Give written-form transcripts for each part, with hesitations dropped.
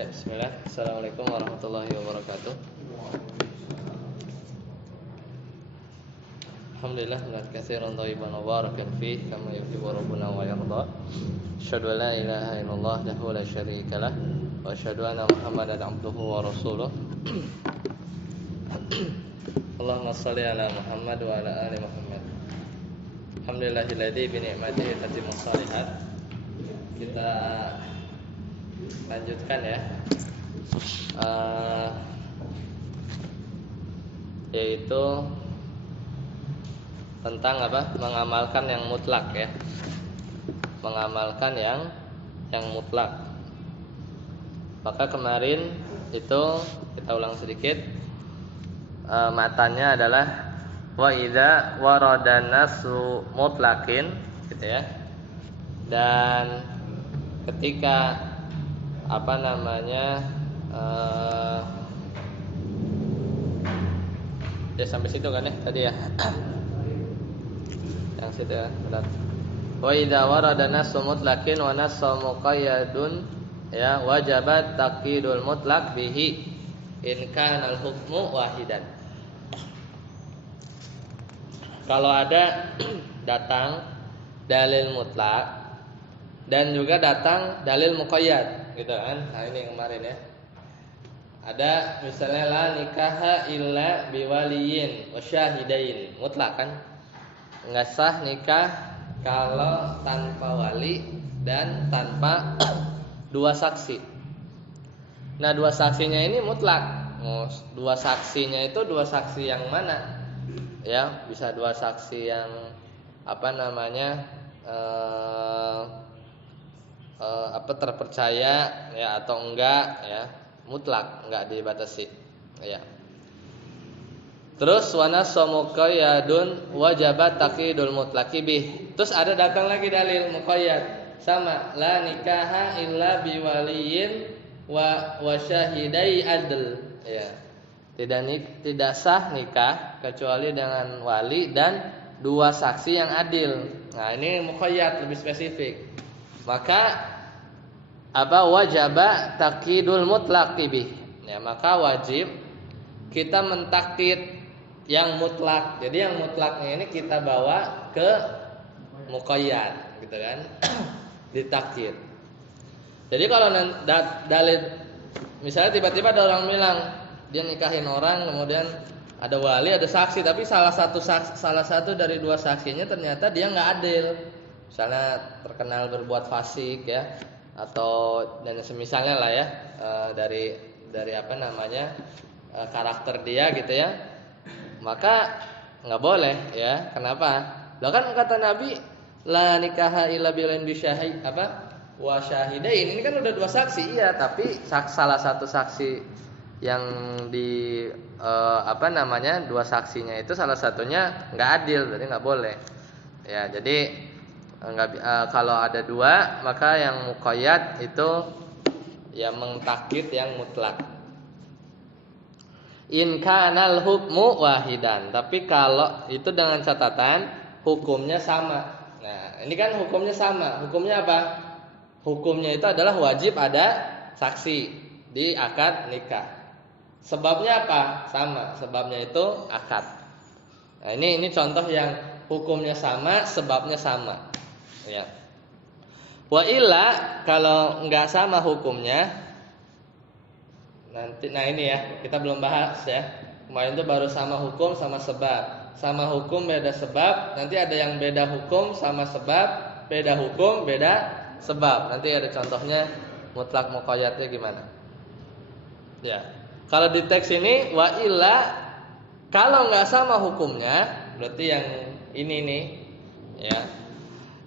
Bismillah. Assalamualaikum warahmatullahi wabarakatuh. Alhamdulillah hamdan katsiran thayyiban mubarakan fih kama yuhibbu rabbuna wa yarda. Asyhadu an la ilaha illallah wahdahu la syarikalah wa asyhadu anna Muhammadan abduhu wa rasuluh. Allahumma shalli ala Muhammad wa ala ali Muhammad. Alhamdulillahilladzi bi ni'matihi tatimmus shalihat. Kita lanjutkan ya, yaitu tentang apa? Mengamalkan yang mutlak ya, mengamalkan yang mutlak. Maka kemarin itu kita ulang sedikit, matanya adalah wa idza warada nasu mutlaqin gitu ya. Dan ketika apa namanya ya sampai situ kan ya tadi ya. Yang situ ya, benar. Wa idza warada nasu mutlaqin wa nasu muqayyadun ya wajabat taqidul mutlaq bihi in kana al-hukmu wahidan. Kalau ada datang dalil mutlak dan juga datang dalil muqayyad gitu kan. Nah ini kemarin ya. Ada misalnya la nikaha illa biwaliyin wa syahidain, mutlak kan? Enggak sah nikah kalau tanpa wali dan tanpa dua saksi. Nah, dua saksinya ini mutlak. Dua saksinya itu dua saksi yang mana? Ya, bisa dua saksi yang apa namanya? Terpercaya ya atau enggak ya, mutlak, enggak dibatasi ya. Terus wanasu muqayyadun wajabat taqidul mutlaqi bih. Terus ada datang lagi dalil muqayyad sama la nikaha illa biwaliyin wa syahidai adl ya. Tidak sah nikah kecuali dengan wali dan dua saksi yang adil. Nah, ini muqayyad lebih spesifik. Maka apa wajaba taqidul mutlaqi bih. Ya, maka wajib kita mentakid yang mutlak. Jadi yang mutlaknya ini kita bawa ke muqayyad gitu kan. Ditakid. Jadi kalau dalil misalnya tiba-tiba ada orang bilang dia nikahin orang, kemudian ada wali, ada saksi, tapi salah satu dari dua saksinya ternyata dia nggak adil. Misalnya terkenal berbuat fasik ya, atau dan semisalnya lah ya, dari apa namanya karakter dia gitu ya, maka nggak boleh ya. Kenapa? Lah kan kata Nabi la nikaha illa bilain bisyahid apa wa syahidain, ini kan udah dua saksi iya, tapi salah satu saksi yang di apa namanya dua saksinya itu salah satunya nggak adil, berarti nggak boleh ya. Jadi kalau ada dua, maka yang muqayyad itu ya mengtakid yang mutlak. In kanal hukmu wahidan, tapi kalau itu dengan catatan hukumnya sama. Nah, ini kan hukumnya sama. Hukumnya apa? Hukumnya itu adalah wajib ada saksi di akad nikah. Sebabnya apa? Sama. Sebabnya itu akad. Nah, ini contoh yang hukumnya sama, sebabnya sama. Ya. Wa illa kalau enggak sama hukumnya nanti, nah ini ya kita belum bahas ya. Kemarin itu baru sama hukum sama sebab. Sama hukum beda sebab, nanti ada yang beda hukum sama sebab, beda hukum beda sebab. Nanti ada contohnya mutlak muqayyadnya gimana. Ya. Kalau di teks ini wa illa kalau enggak sama hukumnya, berarti yang ini nih ya.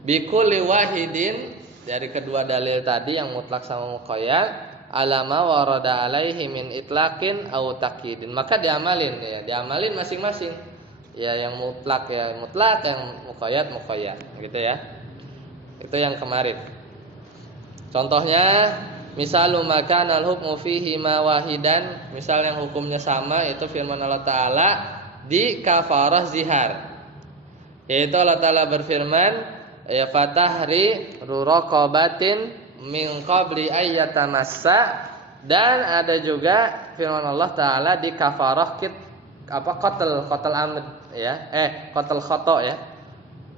Bikulli wahidin, dari kedua dalil tadi yang mutlak sama muqayyad, alama warada alaihi min itlaqin au taqidin, maka diamalin ya, diamalin masing-masing. Ya yang mutlak ya mutlak, yang muqayyad muqayyad gitu ya. Itu yang kemarin. Contohnya misalu makanal hukmu fihi ma wahidan, misal yang hukumnya sama itu firman Allah Ta'ala di kafarah zihar. Yaitu Allah Ta'ala berfirman ya fatahri ruraqabatin min qabli ayyatamassa Dan ada juga firman Allah Taala di kafarah qatl amd ya, qatl khata ya.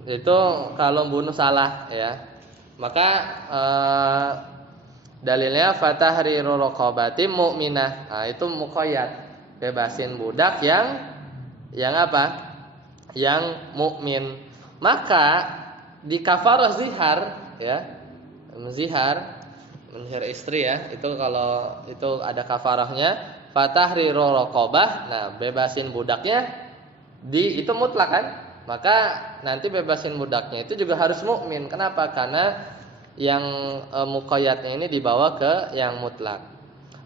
Itu kalau bunuh salah ya. Maka dalilnya fatahriru raqabatin mu'minah. Nah, itu muqayyad, bebasin budak yang apa? Yang mukmin. Maka di kafarah zihar ya, menzihar istri ya, itu kalau itu ada kafarahnya fatahriru raqabah. Nah, bebasin budaknya itu mutlak kan? Maka nanti bebasin budaknya itu juga harus mukmin. Kenapa? Karena yang muqayyadnya ini dibawa ke yang mutlak.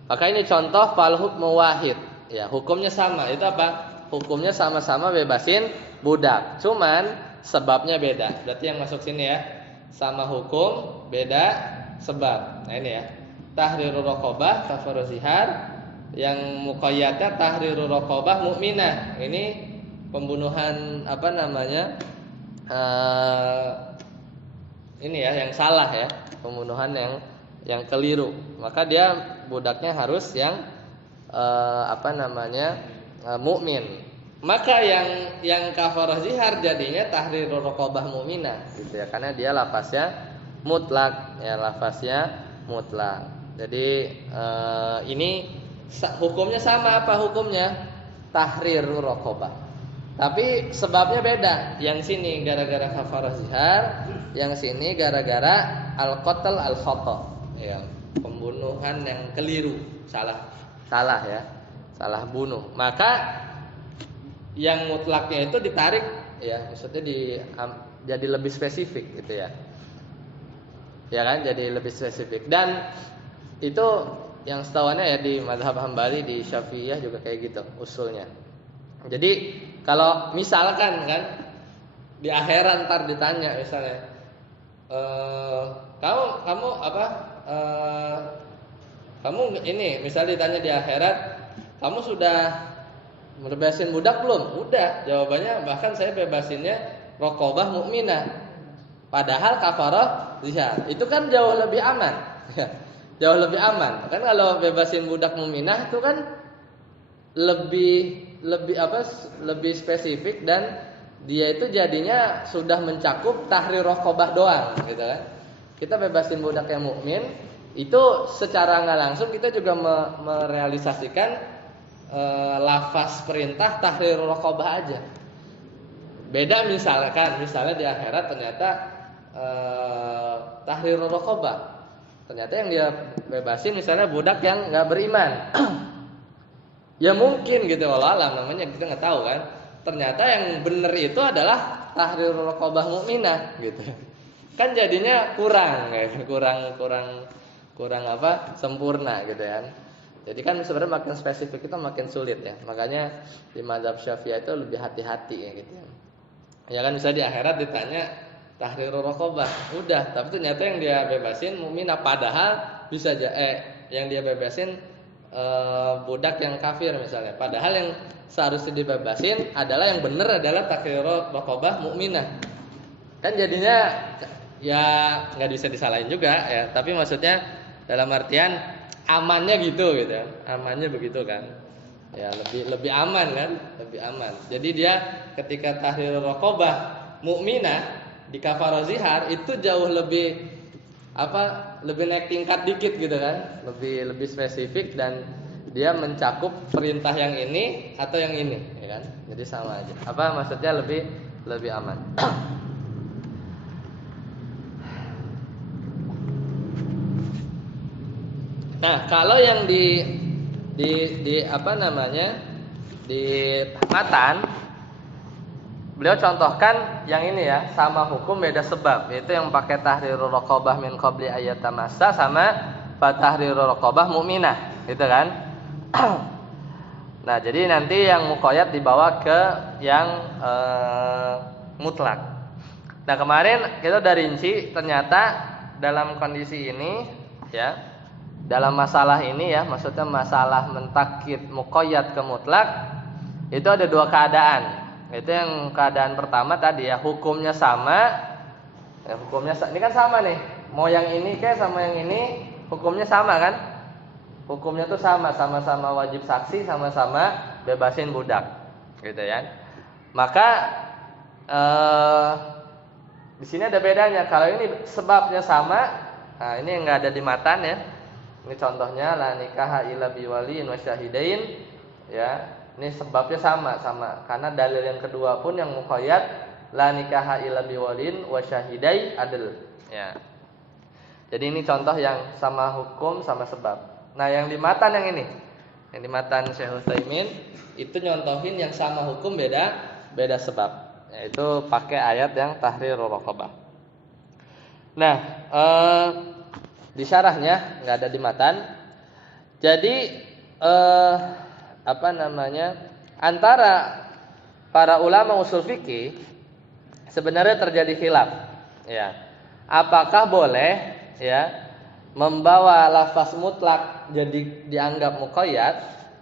Maka ini contoh fal hukmu wahid. Ya, hukumnya sama. Itu apa? Hukumnya sama-sama bebasin budak. Cuman sebabnya beda. Berarti yang masuk sini ya. Sama hukum, beda sebab. Nah, ini ya. Tahriru raqabah kafaru zihar. Yang muqayyadnya tahriru raqabah mukminah. Ini pembunuhan apa namanya? Ini ya yang salah ya, pembunuhan yang keliru. Maka dia budaknya harus yang mukmin. Maka yang kafarah zihar jadinya tahriru raqabah mukminah gitu ya, karena dia lafaznya mutlak ya, lafaznya mutlak. Jadi ini hukumnya sama. Apa hukumnya? Tahriru raqabah. Tapi sebabnya beda. Yang sini gara-gara kafarah zihar, yang sini gara-gara al-qatl al-khata. Ya, pembunuhan yang keliru, salah ya. Salah bunuh. Maka yang mutlaknya itu ditarik ya, maksudnya jadi lebih spesifik gitu ya. Ya kan, jadi lebih spesifik. Dan itu yang setahuannya ya di mazhab Hambali, di Syafi'iyah juga kayak gitu usulnya. Jadi kalau misalkan kan di akhirat ntar ditanya misalnya, kamu apa? Kamu ini misalnya ditanya di akhirat, kamu sudah bebasin budak belum? Udah, jawabannya bahkan saya bebasinnya raqabah mukminah. Padahal kafarah zihar. Itu kan jauh lebih aman. Jauh lebih aman. Kan kalau bebasin budak mukminah itu kan lebih spesifik, dan dia itu jadinya sudah mencakup tahrir raqabah doang gitu kan. Kita bebasin budak yang mukmin, itu secara nggak langsung kita juga merealisasikan lafaz perintah tahrir raqabah aja. Beda misalnya di akhirat ternyata tahrir raqabah. Ternyata yang dia bebasin misalnya budak yang nggak beriman. Ya mungkin gitu, walau alam namanya kita nggak tahu kan. Ternyata yang benar itu adalah tahrirul raqabah mukminah gitu. Kan jadinya kurang apa? Sempurna gitu kan. Jadi kan sebenarnya makin spesifik itu makin sulit ya. Makanya di mazhab Syafi'i itu lebih hati-hati ya gitu. Ya kan, bisa di akhirat ditanya tahrirul raqabah, udah, tapi ternyata yang dia bebasin mukminah, padahal bisa aja yang dia bebasin budak yang kafir misalnya, padahal yang seharusnya dibebasin adalah yang benar adalah tahrirul raqabah mukminah. Kan jadinya ya nggak bisa disalahin juga ya, tapi maksudnya dalam artian amannya gitu ya, amannya begitu kan ya, lebih aman kan, lebih aman. Jadi dia ketika tahrirul raqabah mukminah di kafarah zihar itu jauh lebih lebih naik tingkat dikit gitu kan, lebih spesifik, dan dia mencakup perintah yang ini atau yang ini ya kan, jadi sama aja. Maksudnya lebih aman. Nah, kalau yang di matan, beliau contohkan yang ini ya, sama hukum beda sebab, yaitu yang pakai tahrirul raqabah min qabli ayatamassa sama fatahrirul raqabah mukminah gitu kan. Nah, jadi nanti yang muqayyad dibawa ke yang mutlak. Nah, kemarin kita udah rinci, ternyata dalam kondisi ini ya, dalam masalah ini ya, maksudnya masalah mentakkid muqayyad ke mutlak, itu ada dua keadaan. Itu yang keadaan pertama tadi ya, hukumnya sama. Ya, ini kan sama nih. Mau yang ini kayak sama yang ini, hukumnya sama kan? hukumnya tuh sama-sama wajib saksi, sama-sama bebasin budak, gitu ya. Maka di sini ada bedanya. Kalau ini sebabnya sama, nah ini yang nggak ada di matan ya. Ini contohnya la nikaha illa biwaliin wa syahidain, ya. Ini sebabnya sama karena dalil yang kedua pun yang muqayyad la nikaha illa biwaliin wa syahidai adl, ya. Jadi ini contoh yang sama hukum sama sebab. Nah, yang di matan yang ini. Yang di matan Syekh Utsaimin itu nyontohin yang sama hukum beda sebab. Yaitu pakai ayat yang tahrirur raqabah. Nah, di syarahnya enggak ada di matan. Jadi antara para ulama usul fikih sebenarnya terjadi khilaf, ya. Apakah boleh, ya, membawa lafaz mutlak jadi dianggap muqayyad,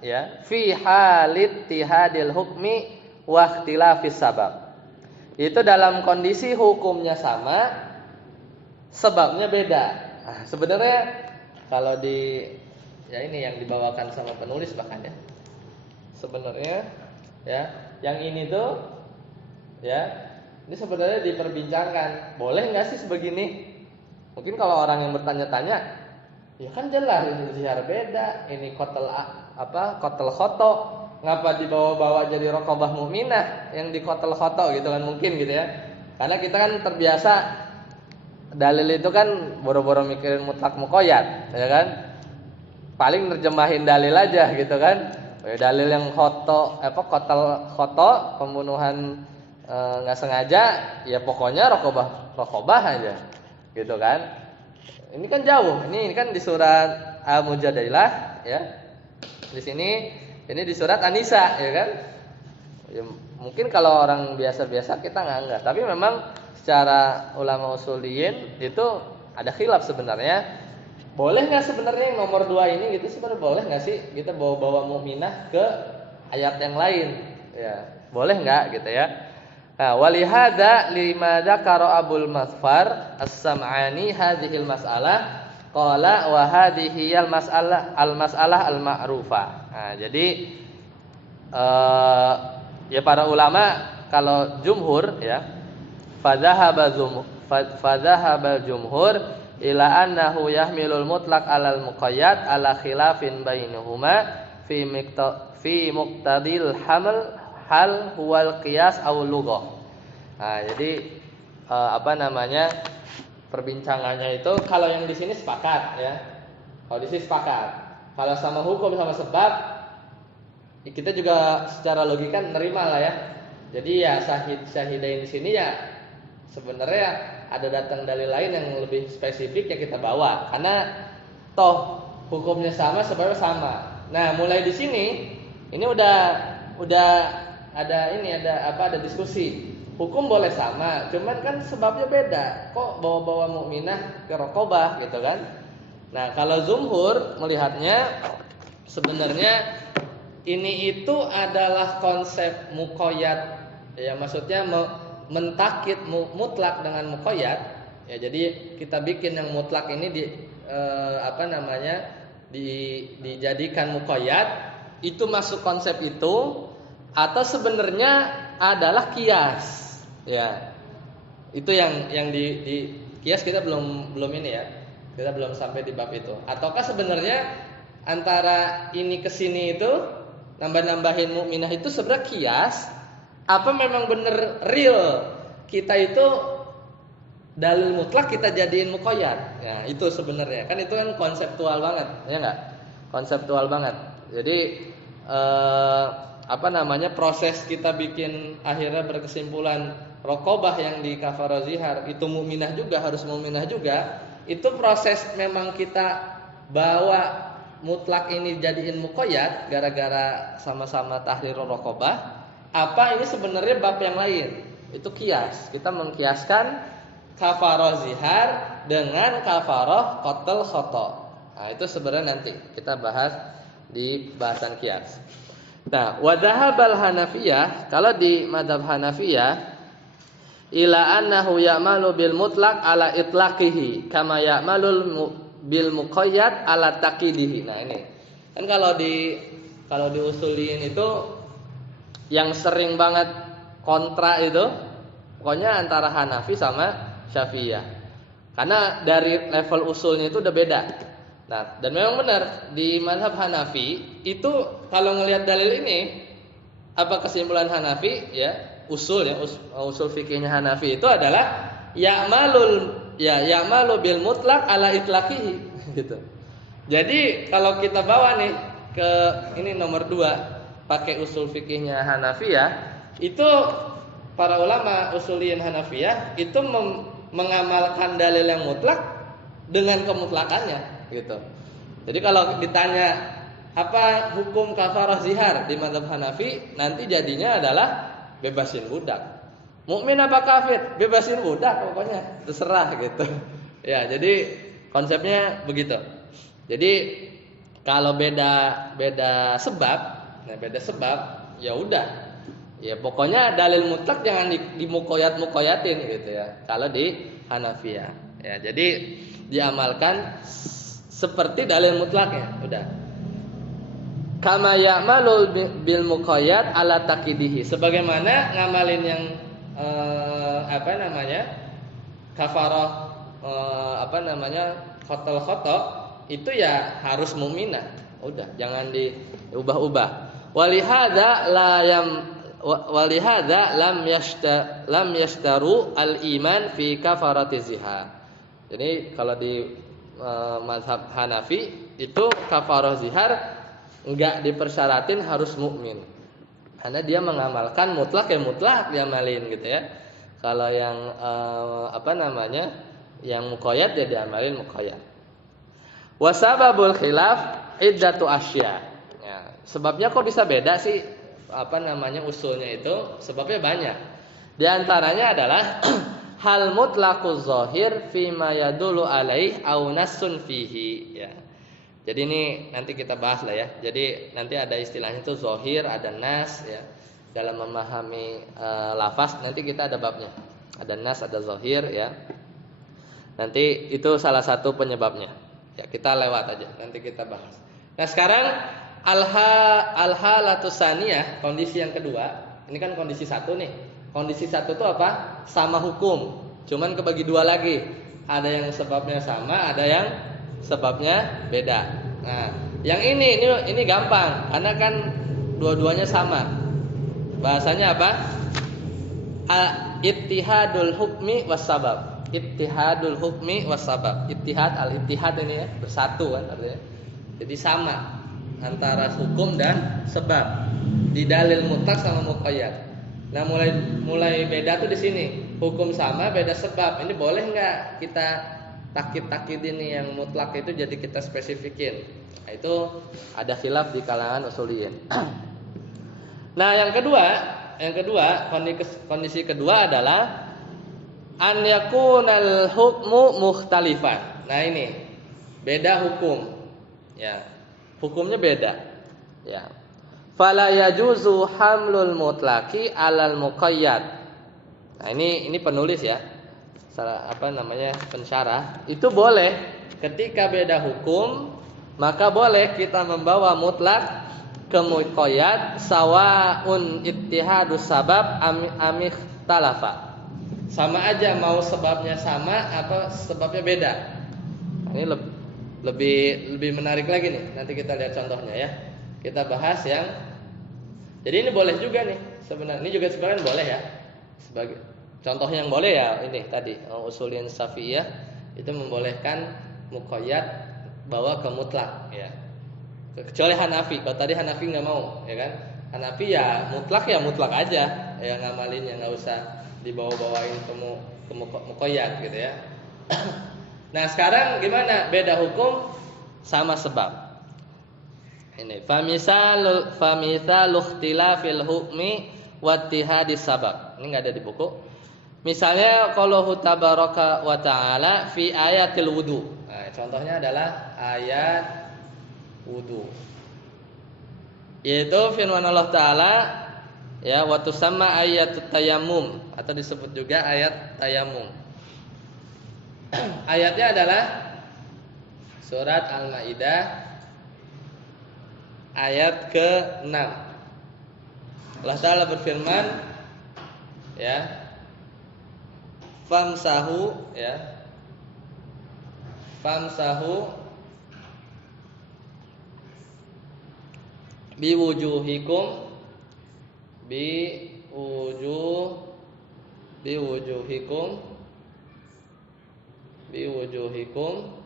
ya, fi halit tihadil hukmi wa ikhtilafis sabab. Itu dalam kondisi hukumnya sama, sebabnya beda. Nah, sebenarnya kalau ya ini yang dibawakan sama penulis bahkan ya. Sebenarnya ya, yang ini tuh ya, ini sebenarnya diperbincangkan, boleh nggak sih sebegini? Mungkin kalau orang yang bertanya-tanya, ya kan jelas ini zihar beda, ini kotel khoto, ngapa dibawa-bawa jadi raqabah mukminah yang di kotel khoto gitu kan, mungkin gitu ya. Karena kita kan terbiasa dalil itu kan boro-boro mikirin mutlak muqayyad, ya kan? Paling nerjemahin dalil aja gitu kan. Dalil yang kotel khoto, pembunuhan nggak sengaja, ya pokoknya raqabah aja. Gitu kan? Ini kan jauh. Ini kan di surat Al-Mujadilah, ya. Di sini ini di surat An-Nisa, ya kan? Ya, mungkin kalau orang biasa-biasa kita nggak, tapi memang secara ulama usuliyin itu ada khilaf sebenarnya. Boleh nggak sebenarnya yang nomor 2 ini gitu, sebenarnya boleh nggak sih kita bawa mu'minah ke ayat yang lain, ya. Boleh nggak gitu ya? Nah, walihada lima dzakara Abul Mazfar As-Sam'ani hadhil mas'alah qala wa hadhihi al-mas'alah al-ma'rufah. Nah, jadi ya para ulama kalau jumhur ya fadzahaba jumhur ila annahu yahmilul mutlaq 'alal muqayyad 'ala khilafin bainahuma fi muqtadil hal huwal qiyas aw lughah. Nah, jadi perbincangannya itu kalau yang di sini sepakat ya. Kalau di sini sepakat. Kalau sama hukum sama sebab kita juga secara logika nerima lah ya. Jadi ya syahidain di sini ya sebenarnya ada datang dalil lain yang lebih spesifik ya kita bawa. Karena toh hukumnya sama, sebabnya sama. Nah, mulai di sini ini udah ada diskusi. Hukum boleh sama, cuman kan sebabnya beda. Kok bawa mukminah ke raqabah gitu kan? Nah, kalau jumhur melihatnya sebenarnya ini itu adalah konsep muqayyad, ya, maksudnya mentakid mutlak dengan muqayyad. Ya, jadi kita bikin yang mutlak ini dijadikan muqayyad, itu masuk konsep itu, atau sebenarnya adalah kias. Ya. Itu yang di kias kita belum ini ya. Kita belum sampai di bab itu. Ataukah sebenarnya antara ini ke sini itu nambah-nambahin mukminah itu sebenarnya kias, apa memang bener real kita itu dalil mutlak kita jadiin muqayyad. Ya, itu sebenarnya. Kan itu kan konseptual banget, ya enggak? Konseptual banget. Jadi proses kita bikin akhirnya berkesimpulan raqabah yang di kafarah zihar itu mukminah juga, harus mukminah juga. Itu proses memang kita bawa mutlak ini jadiin muqayyad gara-gara sama-sama tahrirur raqabah. Apa ini sebenarnya bab yang lain? Itu kias. Kita mengkiaskan kafarah zihar dengan kafarah qatl khata. Nah, itu sebenarnya nanti kita bahas di bahasan kias. Nah, wa dhahabal Hanafiyah, kalau di mazhab Hanafiyah ila annahu ya'malu bil mutlaq ala itlaqihi kama ya'malul bil muqayyad ala taqidihi. Nah, ini Kan kalau di usulin itu yang sering banget kontra itu pokoknya antara Hanafi sama Syafi'iyah. Karena dari level usulnya itu udah beda. Nah, dan memang benar di mazhab Hanafi itu kalau ngelihat dalil ini, apa kesimpulan Hanafi ya? Usul fikihnya Hanafi itu adalah ya'malu bil mutlaq ala itlaqihi gitu. Jadi kalau kita bawa nih ke ini nomor 2 pakai usul fikihnya Hanafiyah, itu para ulama usuliyin Hanafiyah itu mengamalkan dalil yang mutlak dengan kemutlakannya gitu. Jadi kalau ditanya apa hukum kafarah zihar di mazhab Hanafi, nanti jadinya adalah bebasin budak. Mukmin apa kafir? Bebasin budak pokoknya, terserah gitu. Ya, jadi konsepnya begitu. Jadi kalau beda sebab, ya udah. Ya pokoknya dalil mutlak jangan dimukoyatin gitu ya. Kalau di Hanafiyah, ya jadi diamalkan seperti dalil mutlaknya, udah. Kama ya'malul bil muqayyad ala taqidihi. Sebagaimana ngamalin yang kafarah khoto itu ya harus mukminah. Udah, jangan diubah-ubah. Walihada lam yashtaru al-iman fi kafarati zihar. Jadi kalau di mazhab Hanafi itu kafarah zihar enggak dipersyaratin harus mukmin. Karena dia mengamalkan mutlak diamalin gitu ya. Kalau yang yang muqayyad ya diamalin muqayyad. Wasababul khilaf iddatu asya. Ya, sebabnya kok bisa beda sih usulnya itu? Sebabnya banyak. Di antaranya adalah hal mutlaquz zahir fi ma yadullu alaih au nassun fihi ya. Jadi ini nanti kita bahas lah ya. Jadi nanti ada istilahnya itu zahir, ada nas ya. Dalam memahami lafaz nanti kita ada babnya. Ada nas, ada zahir ya. Nanti itu salah satu penyebabnya. Ya, kita lewat aja, nanti kita bahas. Nah, sekarang al-halatus saniyah, kondisi yang kedua. Ini kan kondisi 1 nih. Kondisi 1 itu apa? Sama hukum. Cuman kebagi 2 lagi. Ada yang sebabnya sama, ada yang sebabnya beda. Nah, yang ini gampang karena kan dua-duanya sama. Bahasanya apa? Ittihadul hukmi was sabab. Ittihadul hukmi was sabab. Al-ittihad ini ya, bersatu kan artinya. Jadi sama antara hukum dan sebab di dalil mutlak sama muqayyad. Nah, mulai beda tuh di sini. Hukum sama, beda sebab. Ini boleh enggak kita takkid ini yang mutlak itu jadi kita spesifikin. Nah, itu ada khilaf di kalangan usuliyin. Nah, yang kedua, kondisi kedua adalah an yakunal hukmu mukhtalifan. Nah, ini beda hukum. Ya. Hukumnya beda. Ya. Fala yajuzu hamlul mutlaqi 'alal muqayyad. Nah, ini penulis ya. Pensyarah. Itu boleh ketika beda hukum, maka boleh kita membawa mutlak ke muqayyad sawaun ittihadus sabab amikhtalafa. Sama aja mau sebabnya sama apa sebabnya beda. Ini lebih menarik lagi nih. Nanti kita lihat contohnya ya. Kita bahas yang. Jadi ini boleh juga nih sebenarnya. Ini juga sebenarnya boleh ya. Sebagai contoh yang boleh ya ini tadi usulin Syafi'iyah itu membolehkan muqayyad bawa ke mutlak ya. Kecuali Hanafi. Kalau tadi Hanafi nggak mau ya kan. Hanafi ya mutlak aja ya ngamalinnya nggak usah dibawa-bawain ke muqayyad gitu ya. Nah, sekarang gimana? Beda hukum sama sebab. Ini famithalu ikhtilafil hukmi wa ittihadis sabab. Ini enggak ada di buku. Misalnya qaulhu tabaraka wa ta'ala fi ayatil wudu. Nah, contohnya adalah ayat wudu. Yaitu firman Allah Ta'ala ya, wa tusamma ayatut tayammum atau disebut juga ayat tayammum. Ayatnya adalah surat Al-Maidah ayat ke-6. Allah Ta'ala berfirman, ya, famsahu, ya, famsahu biwujuhikum biwujuhikum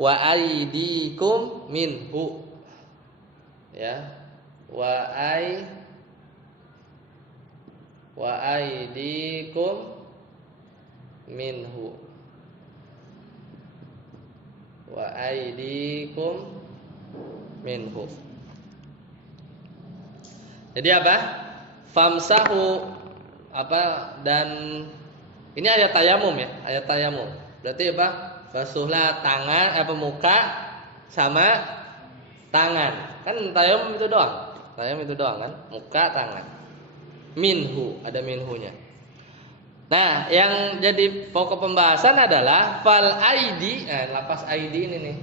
wa aydikum minhu, ya, wa aydikum minhu, wa aydikum minhu. Jadi apa? Famsahu apa, dan ini ayat tayamum ya, ayat tayamum. Berarti apa? Basuhlah tangan, muka sama tangan. Kan tayamum itu doang. Tayamum itu doang kan? Muka, tangan. Minhu, ada minhunya. Nah, yang jadi pokok pembahasan adalah fal aidi, lapas aidi ini nih.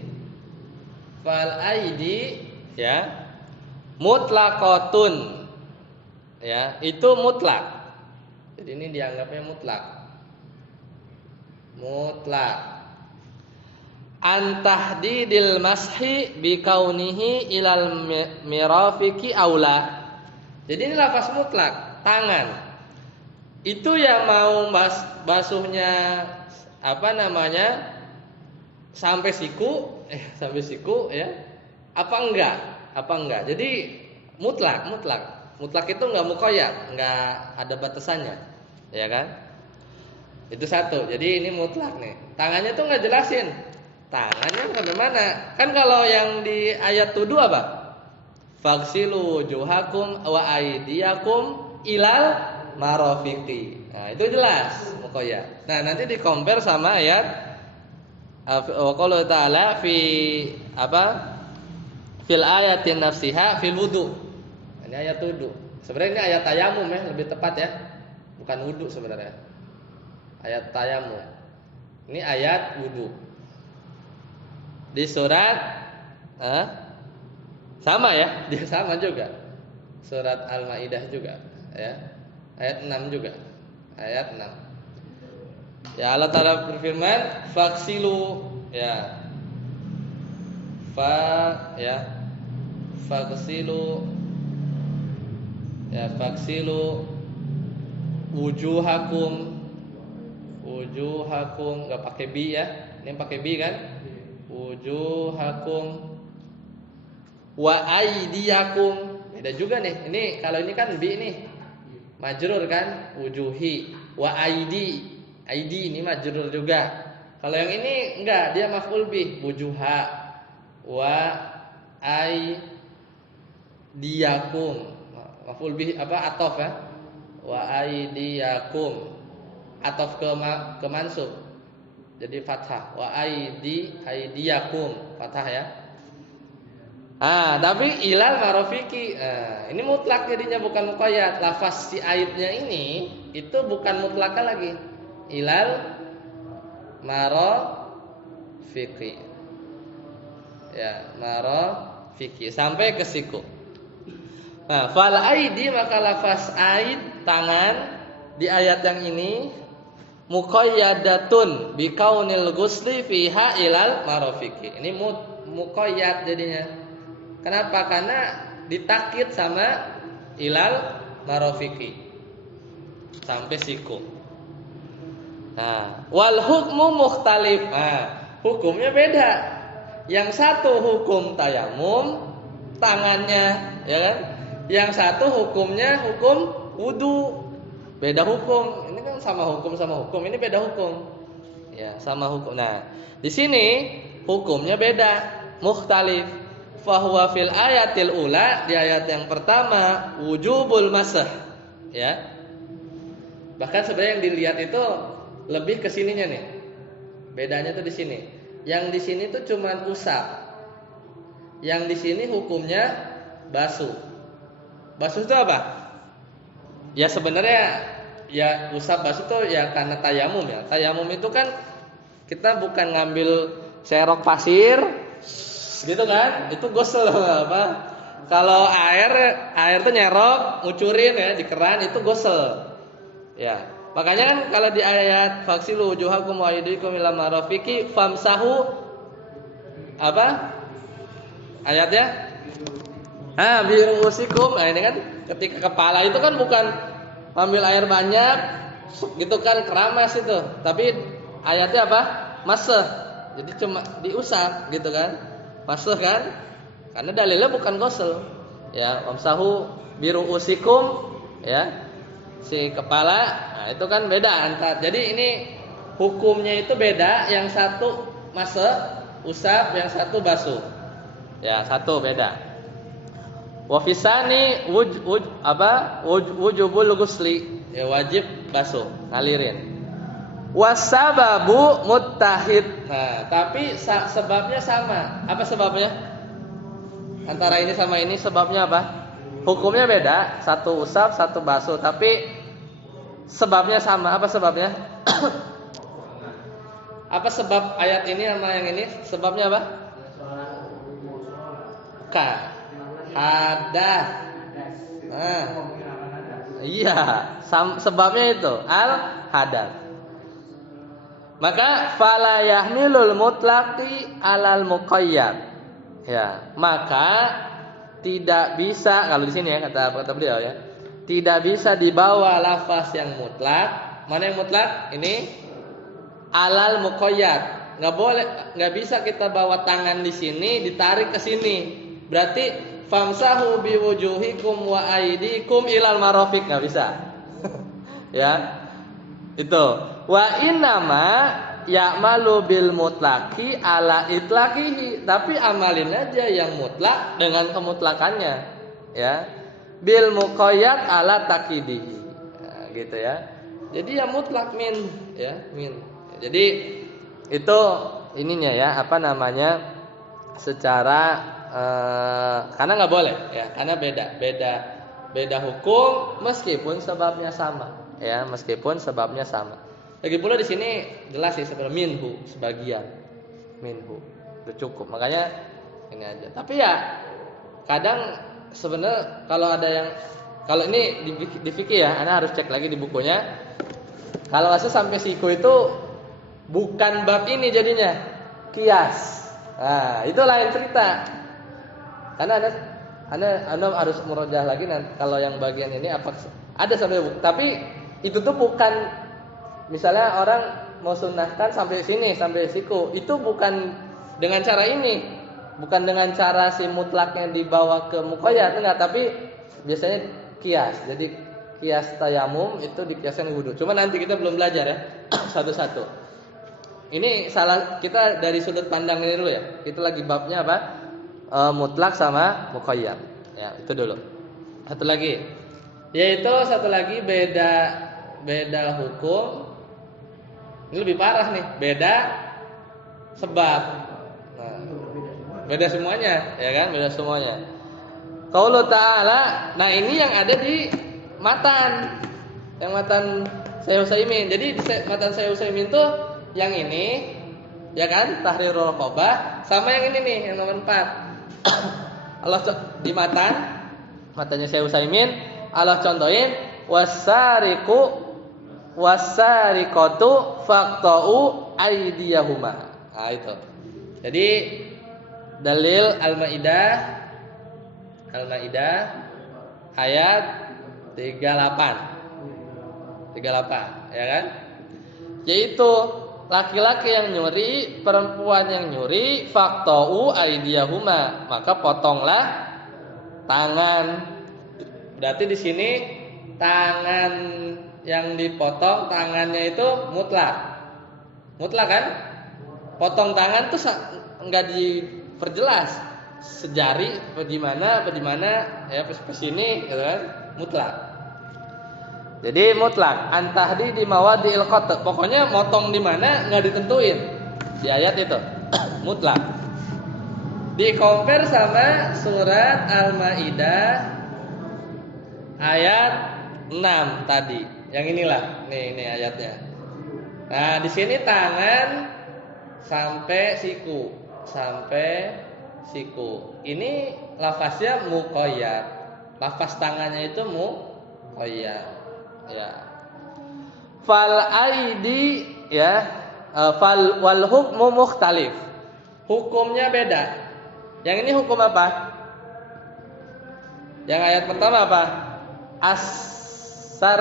Fal aidi, ya, mutlaqatun. Ya, itu mutlak. Jadi ini dianggapnya mutlak. Mutlak. Antahdidil mashi bikaunihi ilal mirafiqi aula. Jadi ini lafaz mutlak, tangan. Itu yang mau basuhnya sampai siku, ya. Apa enggak? Jadi mutlak. Mutlak itu enggak muqayyad, enggak ada batasannya. Ya kan? Itu satu. Jadi ini mutlak nih. Tangannya tuh enggak jelasin. Tangannya sampai mana? Kan kalau yang di ayat 7 apa? Faghsilu wujuhakum wa aydiyakum ilal marafiqi. Nah, itu jelas muqayyad. Nah, nanti di-compare sama ayat qala ta'ala fil ayatin nafsiha fil wudu. Ini ayat wudu. Sebenarnya ini ayat tayamum ya, lebih tepat ya. Bukan wudu sebenarnya. Ayat tayamum. Ini ayat wudu. Di surat sama ya, dia sama juga. Surat Al-Maidah juga, ya. Ayat 6 juga. Ayat 6. Ya, Allah Ta'ala berfirman, faghsilu, ya. Faghsilu wujuhakum enggak pakai bi ya. Ini pakai bi kan? Wujuhakum wa aydiyakum. Beda juga nih. Ini kalau ini kan bi nih. Majrur kan? Wujuhi wa aidi. Aidi ini majrur juga. Kalau yang ini enggak, dia maf'ul bih. Wujuha wa aydiyakum. Maf'ul bih atof ya. Wa aydiyakum. Atof ke mansub. Jadi fathah. Wa aydiyakum, fathah ya. Tapi ilal marafiqi. Ini mutlak jadinya, bukan muqayyad. Lafaz si aidnya ini itu bukan mutlakan lagi. Ilal marafiqi. Ya, marafiqi sampai ke siku. Nah, fal aidi, maka lafaz aid tangan di ayat yang ini muqayyadatun bikaunil ghusli fiha ilal marafiqi. Ini muqayyad jadinya. Kenapa? Karena ditakkid sama ilal marafiqi sampai siku. Nah, wal hukmu mukhtalif. Hukumnya beda. Yang satu hukum tayamum tangannya, ya kan? Yang satu hukumnya hukum wudu. Beda hukum. Ini kan sama hukum, ini beda hukum. Ya, sama hukum. Nah, di sini hukumnya beda, mukhtalif. Fahuwa fil ayatil ula, di ayat yang pertama wujubul masah. Ya. Bahkan sebenarnya yang dilihat itu lebih ke sininya nih. Bedanya tuh di sini. Yang di sini tuh cuman usap. Yang di sini hukumnya basuh. Basuh itu apa? Ya sebenarnya ya usap basuh tuh ya karena tayamum ya. Tayamum itu kan kita bukan ngambil serok pasir, gitu kan? Itu gosel apa? Kalau air tuh nyerok, ngucurin ya di keran itu gosel. Ya. Makanya kan kalau di ayat faksilu wujuhakum wa aydikum ila marafiqi famsahu apa? Ayatnya? Birusikum. Nah, ini kan ketika kepala itu kan bukan ambil air banyak gitu kan keramas itu. Tapi ayatnya apa? Masah. Jadi cuma diusap gitu kan. Masah kan? Karena dalilnya bukan gosel. Ya, famsahu birusikum ya. Si kepala, nah itu kan beda antara. Jadi ini hukumnya itu beda, yang satu masah, usap, yang satu basuh. Ya, satu beda. Wa fisani wujubul ghusli, ya wajib basuh, ngalirin. Wasababu muttahid. Nah, tapi sebabnya sama. Apa sebabnya? Antara ini sama ini sebabnya apa? Hukumnya beda, satu usap, satu basuh, tapi sebabnya sama. Apa sebabnya? Apa sebab ayat ini sama yang ini? Sebabnya apa? Hadas. Nah, iya, sebabnya itu hadas. Maka fala yahmilul mutlaqi alal muqayyad. Ya, maka tidak bisa kalau di sini ya kata beliau ya. Tidak bisa dibawa lafaz yang mutlak. Mana yang mutlak? Ini alal muqayyad. Enggak bisa kita bawa tangan di sini ditarik ke sini. Berarti famsahu biwujuhikum wa aydikum ilal marafiq, enggak bisa. Ya. Itu. Wa innama ya'malu bil mutlaqi ala itlaqihi, tapi amalin aja yang mutlak dengan kemutlakannya, ya. Bil muqayyad ala taqidihi. Nah, gitu ya. Jadi yang mutlak min, ya, min. Jadi itu ininya ya, apa namanya? Secara karena nggak boleh, ya, karena beda hukum meskipun sebabnya sama, ya, meskipun sebabnya sama. Lagi pula di sini jelas sih sebenarnya minhu sebagian, minhu itu cukup, makanya ini aja. Tapi ya kadang sebenarnya kalau ini di fikih ya, Anda harus cek lagi di bukunya. Kalau asal sampai siku itu bukan bab ini jadinya kias. Nah, itu lain cerita. Karena anda harus merojah lagi nanti kalau yang bagian ini apa ada sampai tapi itu tuh bukan misalnya orang mau sunahkan sampai sini sampai siku, itu bukan dengan cara ini, bukan dengan cara si mutlaknya dibawa ke muqayyad, enggak, tapi biasanya kias. Jadi kias tayamum itu dikiaskan wudu. Cuma nanti kita belum belajar ya satu-satu. Ini salah kita dari sudut pandang ini dulu ya. Kita lagi babnya apa? Mutlak sama muqayyad. Ya, itu dulu. Satu lagi. Yaitu satu lagi beda hukum. Ini lebih parah nih, beda sebab. Nah, beda semuanya, ya kan? Beda semuanya. Qaulu ta'ala, nah ini yang ada di matan. Yang matan Syekh Utsaimin. Jadi di matan Syekh Utsaimin tuh yang ini, ya kan? Tahrirul Raqabah sama yang ini nih, yang nomor 4. Allah di matanya Syekh Utsaimin, Allah contohin wasariqatu faqta'u aydiyahuma. Nah, itu. Jadi dalil Al-Maidah ayat 38, ya kan? Yaitu laki-laki yang nyuri, perempuan yang nyuri, faqta'u aydiyahuma, maka potonglah tangan. Berarti di sini tangan yang dipotong tangannya itu mutlak. Mutlak kan? Potong tangan tuh enggak diperjelas. Sejari bagaimana ya ke sini gitu kan? Mutlak. Jadi mutlak antahdi di mawadil qat'. Pokoknya motong di mana enggak ditentuin. Di ayat itu mutlak. Di compare sama surat Al-Maidah ayat 6 tadi. Yang inilah, nih ayatnya. Nah, di sini tangan sampai siku, sampai siku. Ini lafaznya muqayyad. Lafaz tangannya itu muqayyad. Ya. Fal aidi ya, fal wal hukmu mukhtalif. Hukumnya beda. Yang ini hukum apa? Yang ayat pertama apa? As-sariqah,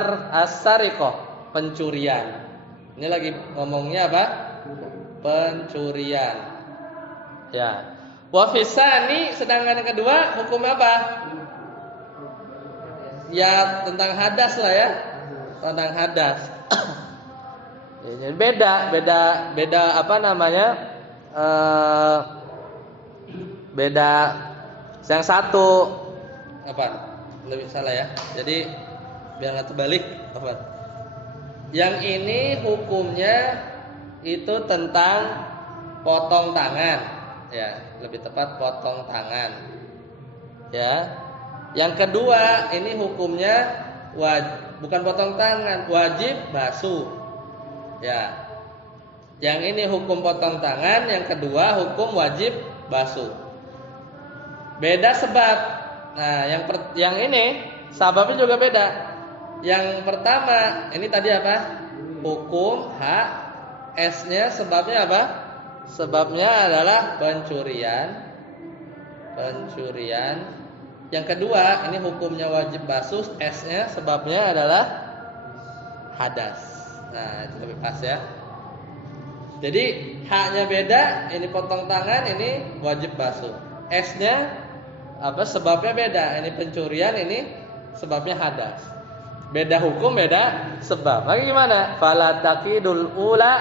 pencurian. Ini lagi ngomongnya apa? Pencurian. Ya. Wa fisani, sedangkan yang kedua hukum apa? Ya tentang hadas lah ya. Tentang hadas. Ini beda apa namanya? Beda. Yang satu apa? Lebih salah ya. Jadi biar nggak terbalik apa? Yang ini hukumnya itu tentang potong tangan, ya lebih tepat potong tangan, ya. Yang kedua ini hukumnya bukan potong tangan, wajib basuh, ya. Yang ini hukum potong tangan, yang kedua hukum wajib basuh. Beda sebab. Nah, yang ini sebabnya juga beda. Yang pertama, ini tadi apa? Hukum hak, S-nya sebabnya apa? Sebabnya adalah pencurian. Pencurian. Yang kedua, ini hukumnya wajib basuh, S-nya sebabnya adalah hadas. Nah, itu lebih pas ya. Jadi, haknya beda, ini potong tangan, ini wajib basuh. S-nya apa sebabnya beda, ini pencurian, ini sebabnya hadas. Beda hukum, beda sebab. Lagi gimana? Fala taqidul ula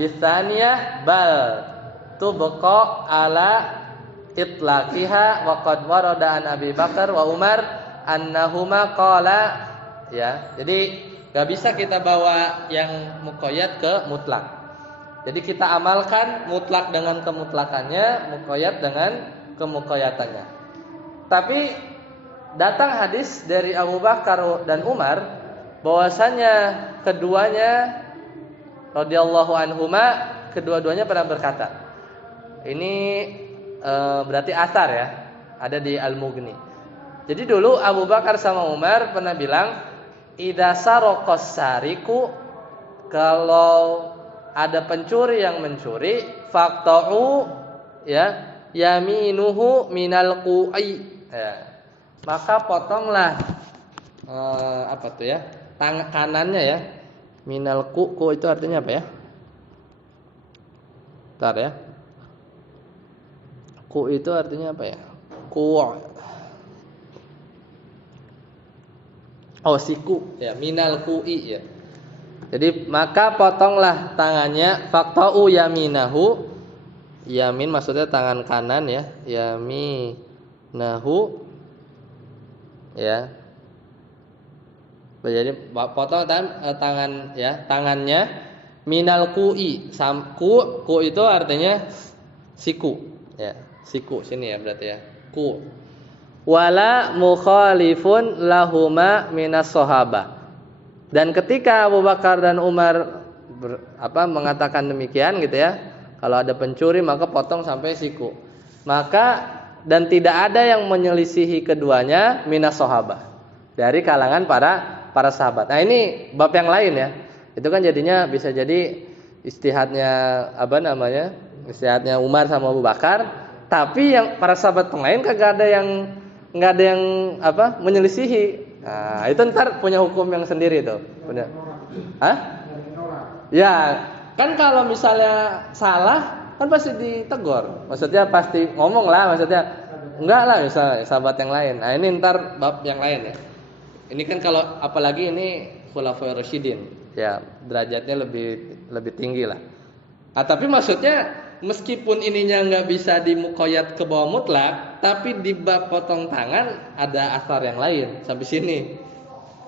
bisaniyah bal tubqa ala itlaqiha wa qad warada an Abi Bakar wa Umar annahuma qala, ya. Jadi enggak bisa kita bawa yang muqayyad ke mutlak. Jadi kita amalkan mutlak dengan kemutlakannya, muqayyad dengan kemuqayyatannya. Tapi datang hadis dari Abu Bakar dan Umar bahwasanya keduanya radhiyallahu anhuma, kedua-duanya pernah berkata. Ini berarti asar ya, ada di Al-Mughni. Jadi dulu Abu Bakar sama Umar pernah bilang, idza saraqas sariqu, kalau ada pencuri yang mencuri, faqta'u ya yaminuhu minal qu'i. Ya. Maka potonglah apa tuh ya? Tangan kanannya ya. Minal ku itu artinya apa ya? Bentar ya. Ku itu artinya apa ya? Ku. Oh, siku ya, minal qu'i ya. Jadi maka potonglah tangannya, faqta'u yaminahu. Yamin maksudnya tangan kanan ya. Yaminahu ya. Jadi potong tangan ya, tangannya minal qu'i. Ku itu artinya siku ya. Siku sini ya berarti ya. Ku. Wala mukhalifun lahuma minas sahabah. Dan ketika Abu Bakar dan Umar mengatakan demikian gitu ya, kalau ada pencuri maka potong sampai siku. Maka dan tidak ada yang menyelisihi keduanya minas sahabah, dari kalangan para sahabat. Nah, ini bab yang lain ya. Itu kan jadinya bisa jadi istihadnya istihadnya Umar sama Abu Bakar, tapi yang para sahabat yang lain kagak ada yang menyelisihi. Nah, itu ntar punya hukum yang sendiri tuh. Punya. Hah? Ya, kan kalau misalnya salah kan pasti ditegur. Maksudnya pasti ngomong lah, maksudnya enggak lah misalnya sahabat yang lain. Nah, ini ntar bab yang lain ya. Ini kan kalau apalagi ini khulafaur rasyidin, ya derajatnya lebih tinggi lah. Nah, tapi maksudnya meskipun ininya nggak bisa dimuqayyad ke bawah mutlak, tapi di bab potong tangan ada asar yang lain sampai sini.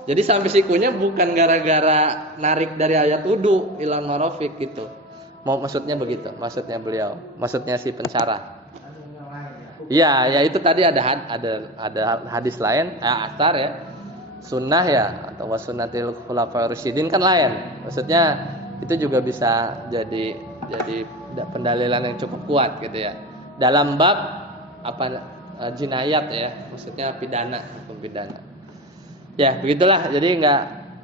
Jadi sampai sikunya bukan gara-gara narik dari ayat wudu ilan marofik gitu. Maksudnya begitu, maksudnya beliau, maksudnya si pensyarah. Ya itu tadi ada hadis lain, asar ya, sunnah ya, atau wasunnatil khulafaur rasyidin kan lain. Maksudnya itu juga bisa jadi pendalilan yang cukup kuat gitu ya. Dalam bab jinayat ya, maksudnya pidana, hukum pidana. Ya, begitulah. Jadi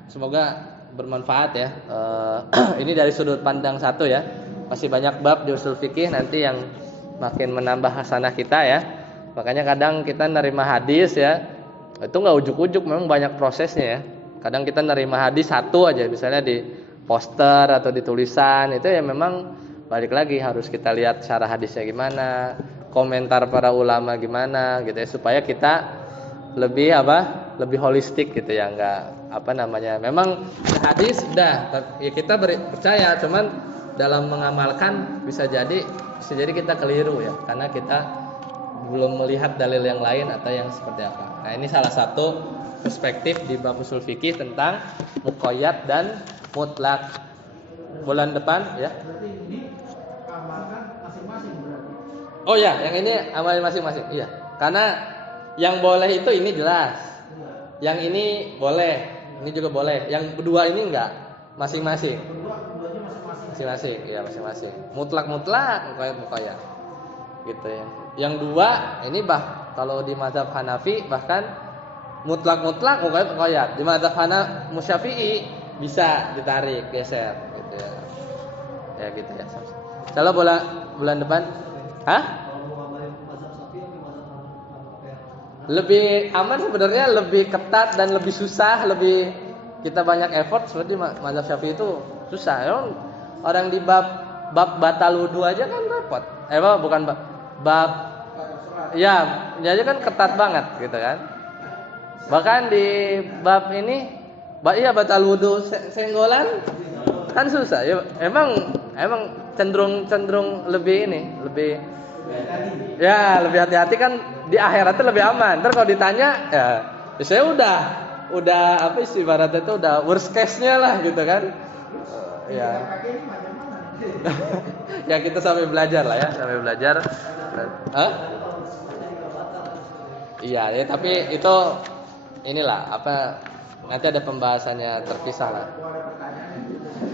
semoga bermanfaat ya. Ini dari sudut pandang satu ya. Masih banyak bab di usul fikih nanti yang makin menambah hasanah kita ya. Makanya kadang kita nerima hadis ya, itu nggak ujuk-ujuk, memang banyak prosesnya ya. Kadang kita nerima hadis satu aja, misalnya di poster atau di tulisan, itu ya memang balik lagi harus kita lihat cara hadisnya gimana, komentar para ulama gimana gitu ya, supaya kita lebih holistik gitu ya, nggak memang hadis udah ya kita percaya, cuman dalam mengamalkan bisa jadi kita keliru ya, karena kita belum melihat dalil yang lain atau yang seperti apa. Nah, ini salah satu perspektif di bab usul fikih tentang muqayyad dan mutlak. Bulan depan ya. Oh ya, yang ini amal masing-masing. Iya. Karena yang boleh itu ini jelas. Yang ini boleh, ini juga boleh. Yang kedua ini enggak, masing-masing. Masing-masing, iya masing-masing. Mutlak, muqayyad. Gitu ya. Yang dua ini kalau di mazhab Hanafi bahkan mutlak, muqayyad. Di mazhab Syafi'i bisa ditarik, geser gitu ya. Ya gitu ya. Kalau bulan depan, lebih aman sebenarnya, lebih ketat dan lebih susah, lebih kita banyak effort. Seperti mazhab Syafi'i itu susah. Orang di bab batal wudu aja kan repot. Bukan bab ya, jadi kan ketat banget gitu kan. Bahkan di bab ini batal wudu senggolan kan susah. Ya, emang cenderung lebih lebih hati-hati kan, di akhirat itu lebih aman. Ntar kalau ditanya ya saya udah ibaratnya itu udah worst case-nya lah gitu kan. Ya. Ya kita sampai belajar lah ya, Iya, ya, tapi itu inilah nanti ada pembahasannya terpisah lah.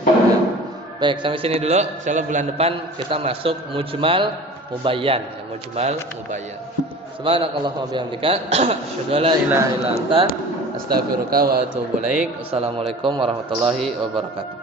Ya. Baik, sampai sini dulu. Insyaallah bulan depan kita masuk mujmal mubayyan. Subhanakallahumma wa bihamdika asyhadu an la ilaha illa anta astaghfiruka wa atubu ilaik. Assalamualaikum warahmatullahi wabarakatuh.